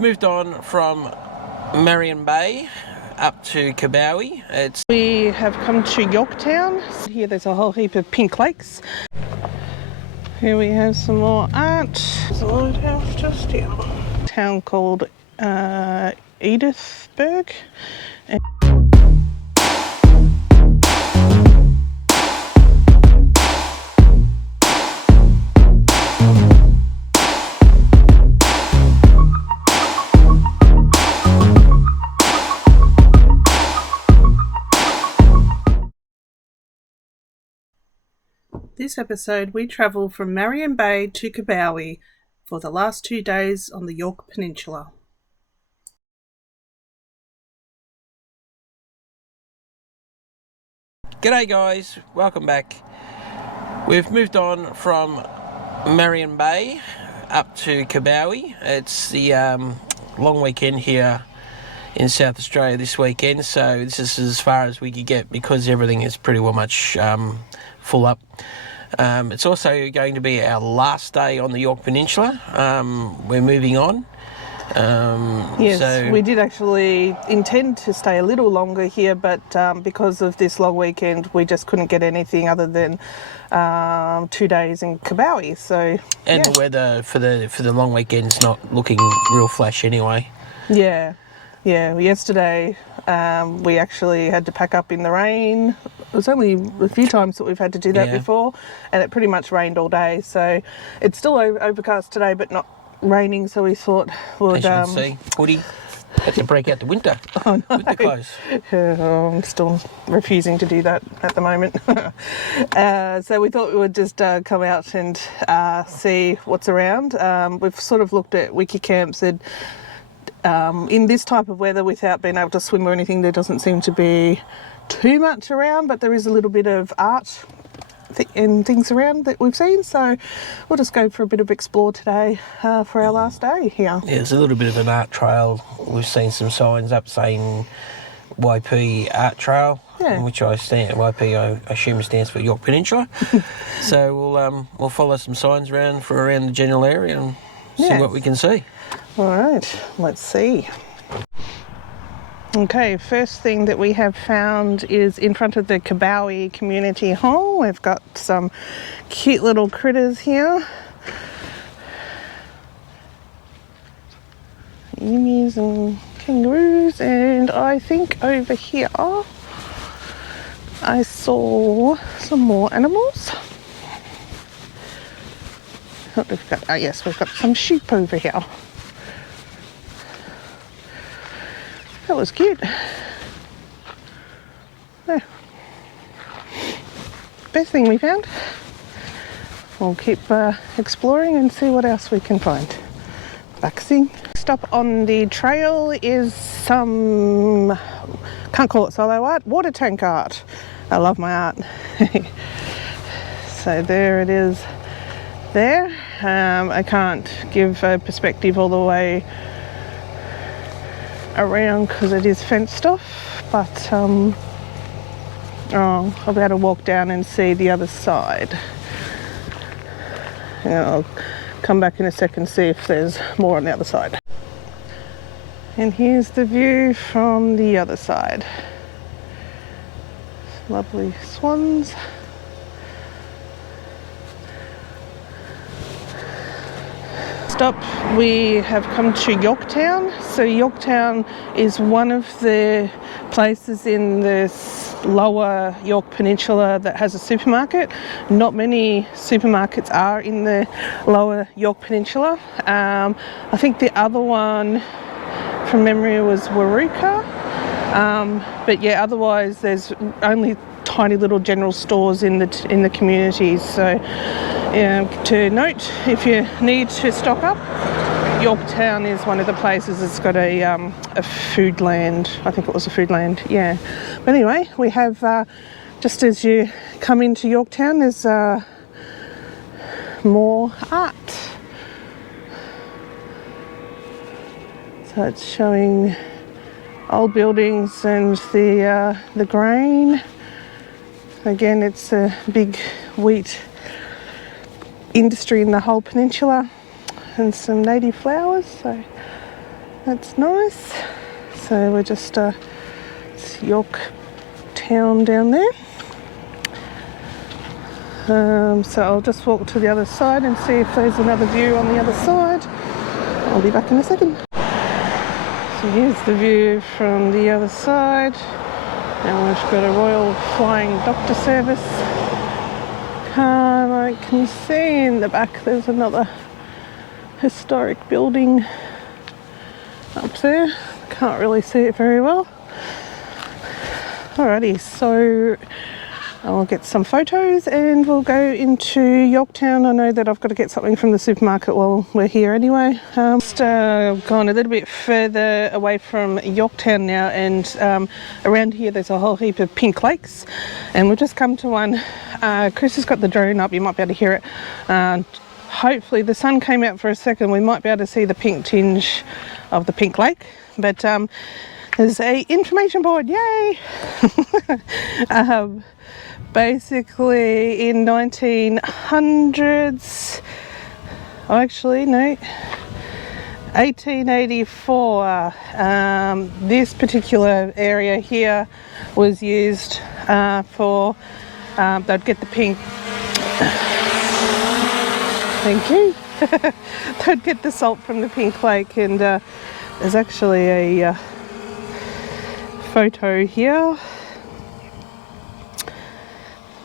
moved on from Marion Bay up to Cabawi. We have come to Yorktown. Here there's a whole heap of pink lakes. Here we have some more art. There's a lighthouse just here. A town called Edith Burke. This episode we travel from Marion Bay to Cabawi for the last 2 days on the Yorke Peninsula. G'day guys, welcome back. We've moved on from Marion Bay up to Cabawi. It's the long weekend here in South Australia this weekend, so this is as far as we could get because everything is pretty well much full up. It's also going to be our last day on the Yorke Peninsula. We're moving on. Yes, we did actually intend to stay a little longer here, but because of this long weekend, we just couldn't get anything other than 2 days in Cabawi. And the weather for the long weekend's not looking real flash anyway. Yeah. Yesterday we actually had to pack up in the rain. It was only a few times that we've had to do that before, and it pretty much rained all day. So it's still overcast today, but not raining. So we thought we'd. As you can see, Woody had to break out the winter clothes. I'm still refusing to do that at the moment. So we thought we would just come out and see what's around. We've sort of looked at wiki camps and. In this type of weather, without being able to swim or anything, there doesn't seem to be too much around, but there is a little bit of art and things around that we've seen, so we'll just go for a bit of explore today for our last day here. Yeah, it's a little bit of an art trail. We've seen some signs up saying YP Art Trail, which YP I assume stands for Yorke Peninsula. So we'll follow some signs around the general area and see what we can see. All right, let's see. Okay, first thing that we have found is in front of the Cabawi Community Hall. We've got some cute little critters here. Emus and kangaroos, and I think over here I saw some more animals. What we've got? Yes, we've got some sheep over here. That was cute. There. Best thing we found. We'll keep exploring and see what else we can find. Vaccine. Stop on the trail is some, can't call it solo art, water tank art. I love my art. So there it is there. I can't give a perspective all the way around because it is fenced off, but I'll be able to walk down and see the other side, and I'll come back in a second, see if there's more on the other side. And here's the view from the other side. Lovely swans. We have come to Yorktown. So Yorktown is one of the places in the lower Yorke Peninsula that has a supermarket. Not many supermarkets are in the lower Yorke Peninsula. I think the other one from memory was Waruka. But yeah, otherwise there's only tiny little general stores in the communities. So to note, if you need to stock up, Yorktown is one of the places that's got a food land. I think it was a food land, yeah. But anyway, we have, just as you come into Yorktown, there's more art. So it's showing old buildings and the grain. Again, it's a big wheat industry in the whole peninsula, and some native flowers. So That's nice. So we're just it's Yorke Town down there. So I'll just walk to the other side and see if there's another view on the other side. I'll be back in a second. So here's the view from the other side. And we've got a Royal Flying Doctor Service car. I can see in the back there's another historic building up there. Can't really see it very well. Alrighty, so I'll get some photos and we'll go into Yorktown. I know that I've got to get something from the supermarket while we're here anyway. Just gone a little bit further away from Yorktown now, and around here there's a whole heap of pink lakes, and we've just come to one. Chris has got the drone up, you might be able to hear it. Hopefully the sun came out for a second, we might be able to see the pink tinge of the pink lake, but there's a information board, yay! Basically in 1900s, actually no, 1884, this particular area here was used for, they'd get the pink, thank you, they'd get the salt from the pink lake, and there's actually a photo here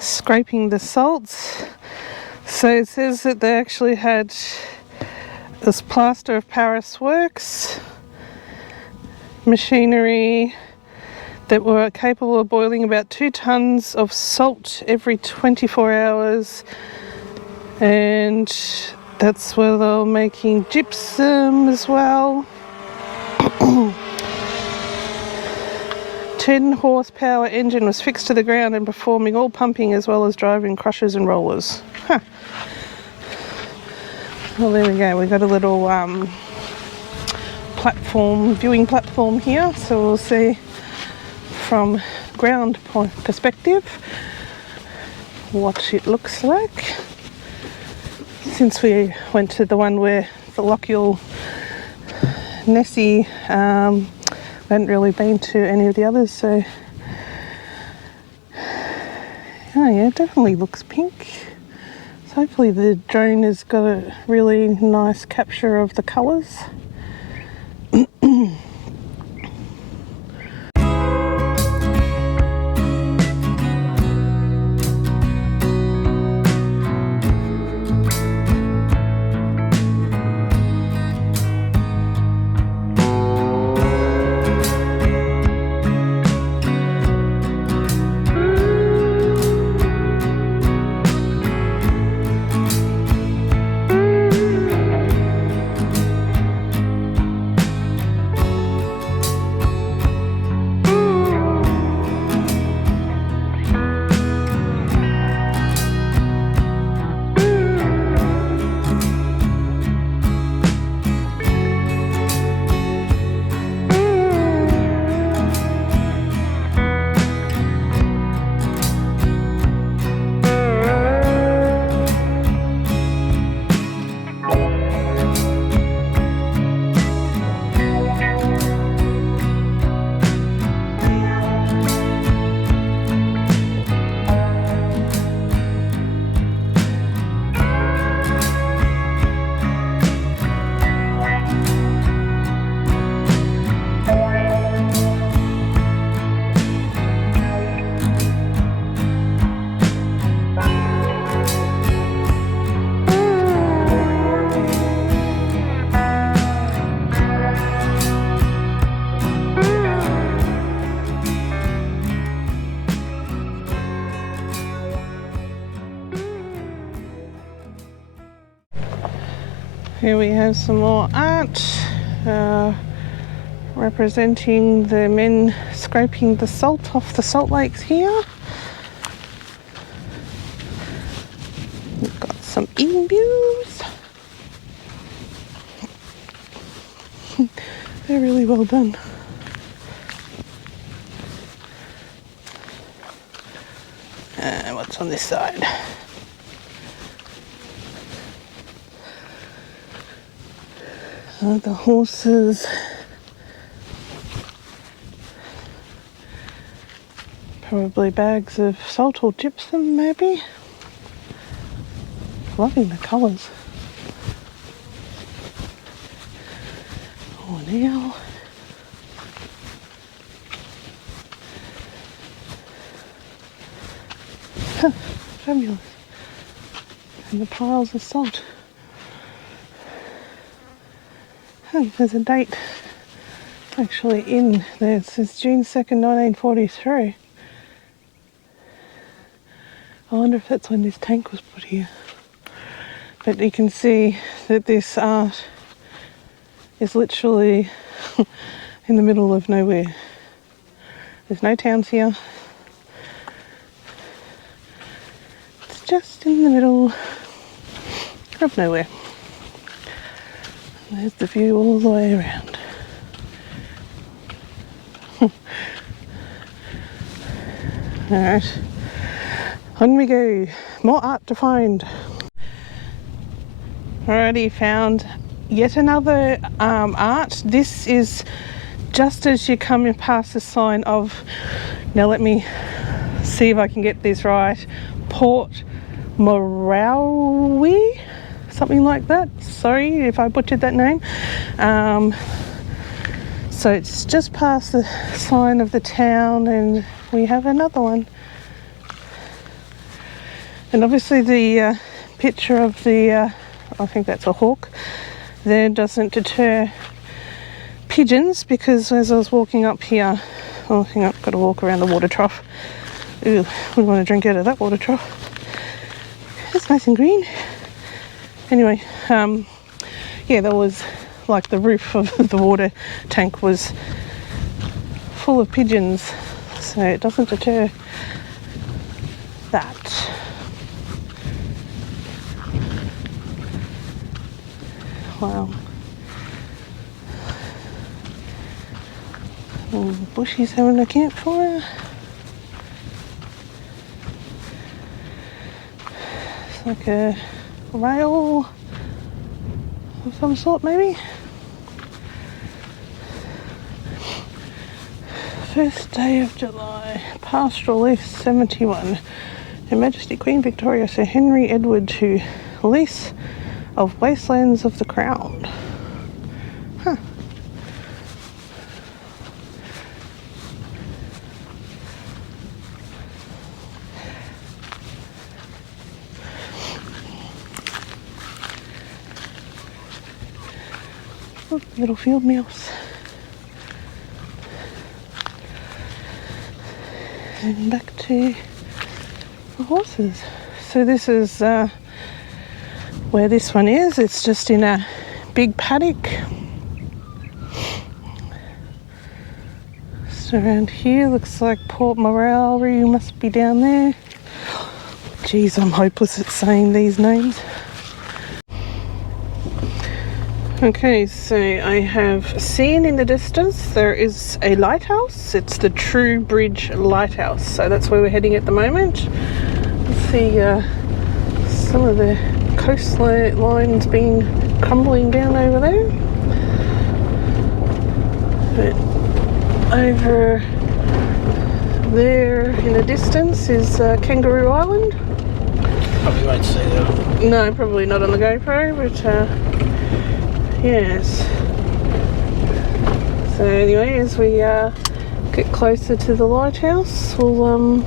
scraping the salts. So it says that they actually had this plaster of Paris works machinery that were capable of boiling about 2 tons of salt every 24 hours, and that's where they were making gypsum as well. 10 horsepower engine was fixed to the ground and performing all pumping as well as driving crushers and rollers. Huh. Well, there we go. We've got a little viewing platform here, so we'll see from ground point perspective what it looks like. Since we went to the one where the Lochiel Nessie, I hadn't really been to any of the others, so oh yeah, it definitely looks pink. So hopefully the drone has got a really nice capture of the colours. Here we have some more art representing the men scraping the salt off the salt lakes here. We've got some emus. They're really well done. And what's on this side? The horses Probably bags of salt or gypsum, maybe. Loving the colours. Oh, now. Huh, fabulous. And the piles of salt. Oh, there's a date actually in there. It says June 2nd, 1943. I wonder if that's when this tank was put here. But you can see that this art is literally in the middle of nowhere. There's no towns here. It's just in the middle of nowhere. There's the view all the way around. Alright, on we go. More art to find. Already found yet another art. This is just as you come in past the sign of, now let me see if I can get this right, Port Moralee, something like that. Sorry if I butchered that name. So it's just past the sign of the town, and we have another one. And obviously the picture of the, I think that's a hawk, there doesn't deter pigeons, because as I was walking up here, oh hang on, got to walk around the water trough. Ooh, we want to drink out of that water trough. It's nice and green. Anyway, yeah, there was like the roof of the water tank was full of pigeons, so it doesn't deter that. Wow. Bushies having a campfire. It's like a rail of some sort, maybe. First day of July, Pastoral Lease 71. Her Majesty Queen Victoria Sir Henry Edward to lease of Wastelands of the Crown. Huh. Oh, little field mouse. And back to the horses. So this is where this one is. It's just in a big paddock. So around here looks like Port Moralee must be down there. Geez, I'm hopeless at saying these names. Okay, so I have seen in the distance there is a lighthouse. It's the True Bridge Lighthouse. So that's where we're heading at the moment. Let's see some of the coastlines being crumbling down over there. But over there in the distance is Kangaroo Island. Probably won't see that. No, probably not on the GoPro, but yes. So anyway, as we get closer to the lighthouse, we'll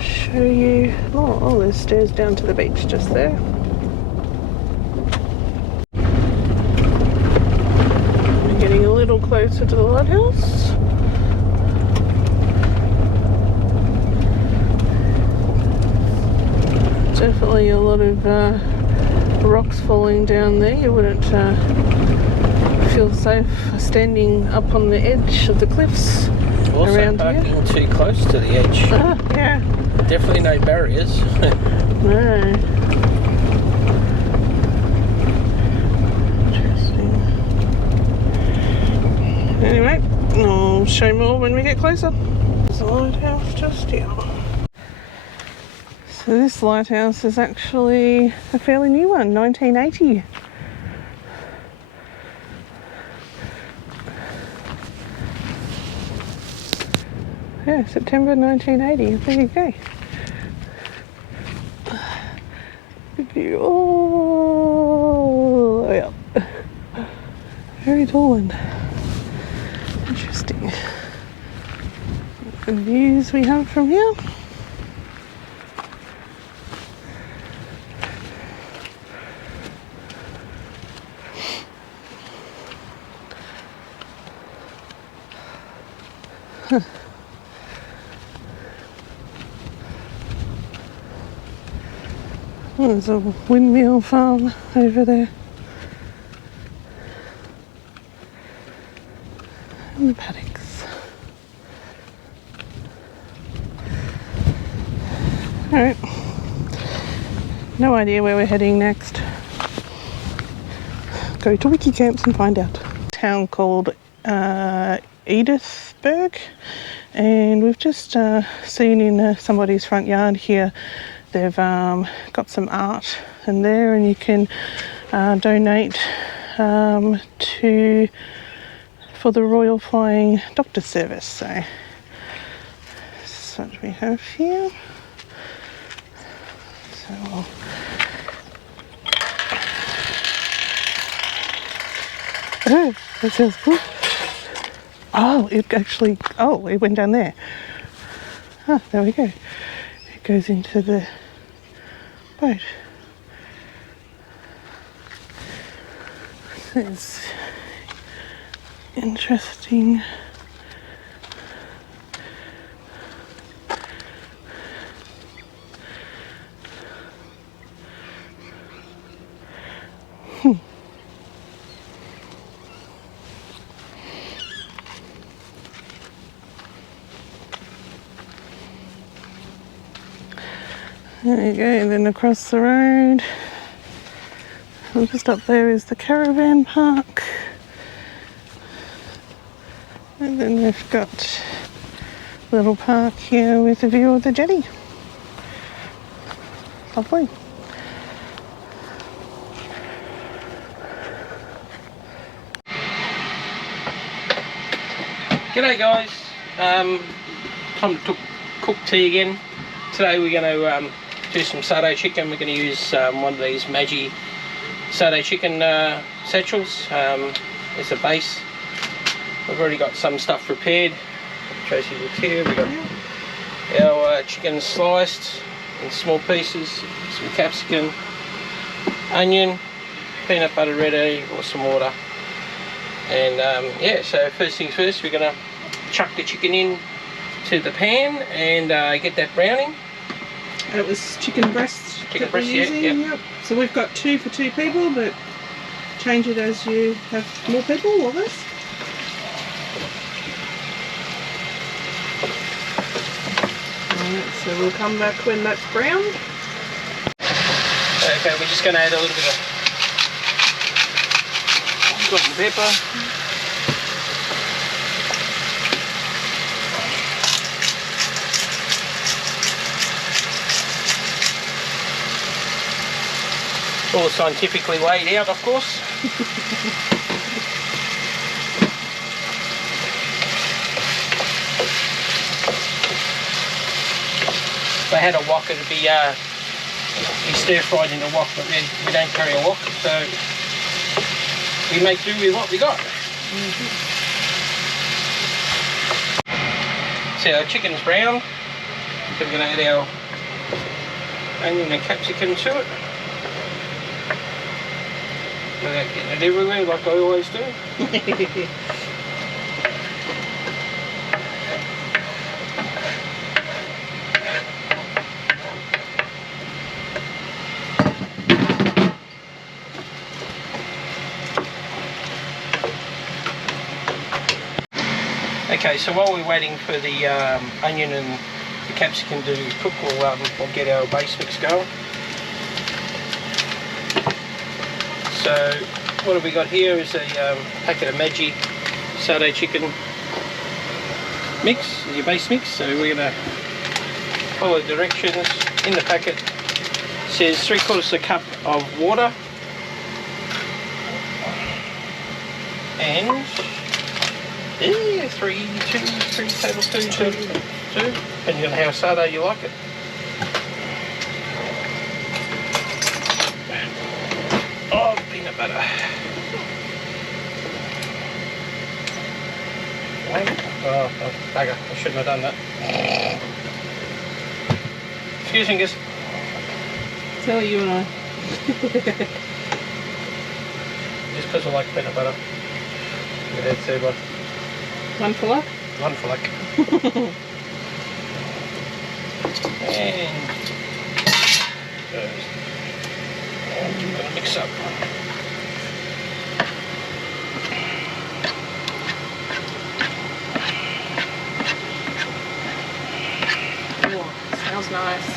show you. Oh, there's stairs down to the beach just there. We're getting a little closer to the lighthouse. Definitely a lot of rocks falling down there. You wouldn't feel safe standing up on the edge of the cliffs Also around parking here. too close to the edge. Yeah. Definitely no barriers. No. Interesting. Anyway, I'll show more when we get closer. There's a lighthouse just here. So this lighthouse is actually a fairly new one, 1980. Yeah, September 1980. There you go. Oh, yeah. Very tall one. Interesting. The views we have from here. Huh. Oh, there's a windmill farm over there. And the paddocks. Alright. No idea where we're heading next. Go to Wiki Camps and find out. Town called Edith Burke, and we've just seen in somebody's front yard here they've got some art in there, and you can donate for the Royal Flying Doctor Service. So that's what we have here. So oh, that sounds cool. Oh, it actually, oh, it went down there. Ah, there we go. It goes into the boat. It's interesting. There you go, and then across the road, and just up there is the caravan park. And then we've got a little park here with a view of the jetty. Lovely. G'day guys, time to cook tea again. Today we're going to do some Sado chicken. We're going to use one of these Maggi Sado chicken satchels as a base. We've already got some stuff prepared. Tracy looks here. We've got our chicken sliced in small pieces, some capsicum, onion, peanut butter ready, or some water. And yeah, so first things first, we're going to chuck the chicken in to the pan and get that browning. It was chicken breast. Chicken breast, yeah. Yep. So we've got 2 for 2 people, but change it as you have more people or less. Alright, so we'll come back when that's browned. Okay, we're just going to add a little bit of salt and pepper. All scientifically weighed out, of course. If I had a wok, it'd be stir-fried in a wok, but we don't carry a wok, so we make do with what we got. So our chicken's brown, so we're going to add our onion and capsicum to it. Without getting it everywhere like I always do. Okay, so while we're waiting for the onion and the capsicum to cook, we'll get our base mix going. So what have we got here is a packet of Maggi Sado chicken mix, your base mix. So we're going to follow the directions in the packet. It says 3/4 cup of water Yeah, three tablespoons, two, depending on how Sado you like it. Oh, peanut butter. Oh, bugger, I shouldn't have done that. Excuse me, guys. Tell you and I. Just because I like peanut butter. That's one. One for luck? One for luck. And I'm going to mix up. Oh, smells nice.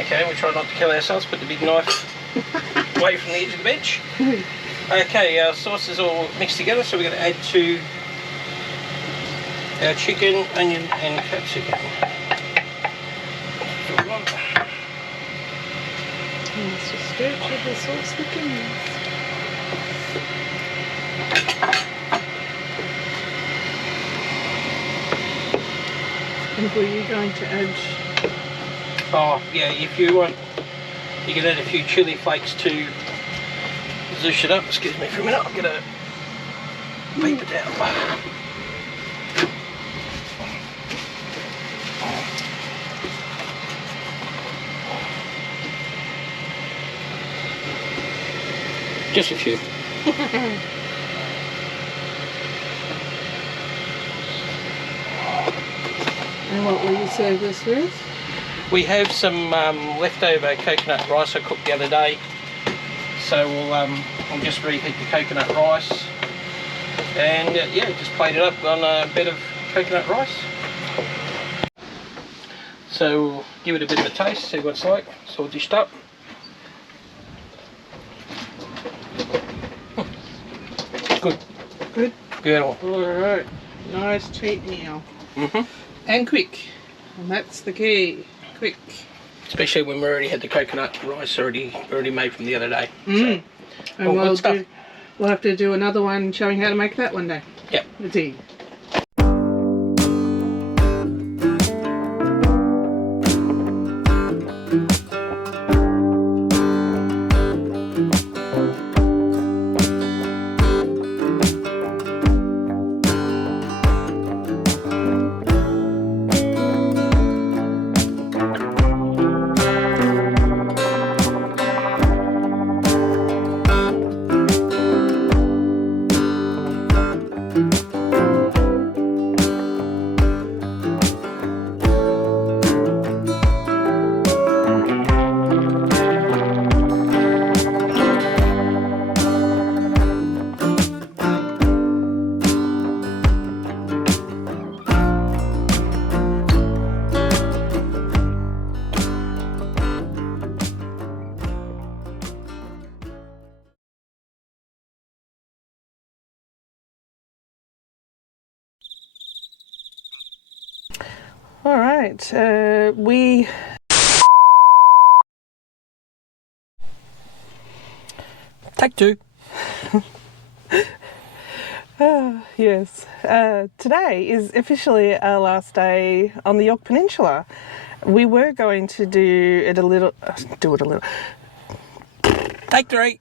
Okay, we try not to kill ourselves, put the big knife away from the edge of the bench. Okay, our sauce is all mixed together, so we're going to add to our chicken, onion and capsicum. Let's just stir it with the sauce thickens. And were you going to add? Oh, yeah, if you want, you can add a few chili flakes to zhoosh it up. Excuse me for a minute, I'll get a paper towel. Just a few. And what will you serve this with? We have some leftover coconut rice I cooked the other day, so we'll just reheat the coconut rice and yeah, just plate it up on a bed of coconut rice. So we'll give it a bit of a taste, see what it's like. It's all dished up. Good. Good. Beautiful. Alright, nice cheap meal. Mm-hmm. And quick, and that's the key. Quick. Especially when we already had the coconut rice already made from the other day. Mm. So, And good stuff. we'll have to do another one showing how to make that one day. Yep. The tea. All right, we Take two. yes. Today is officially our last day on the Yorke Peninsula. We were going to do it a little. Take three.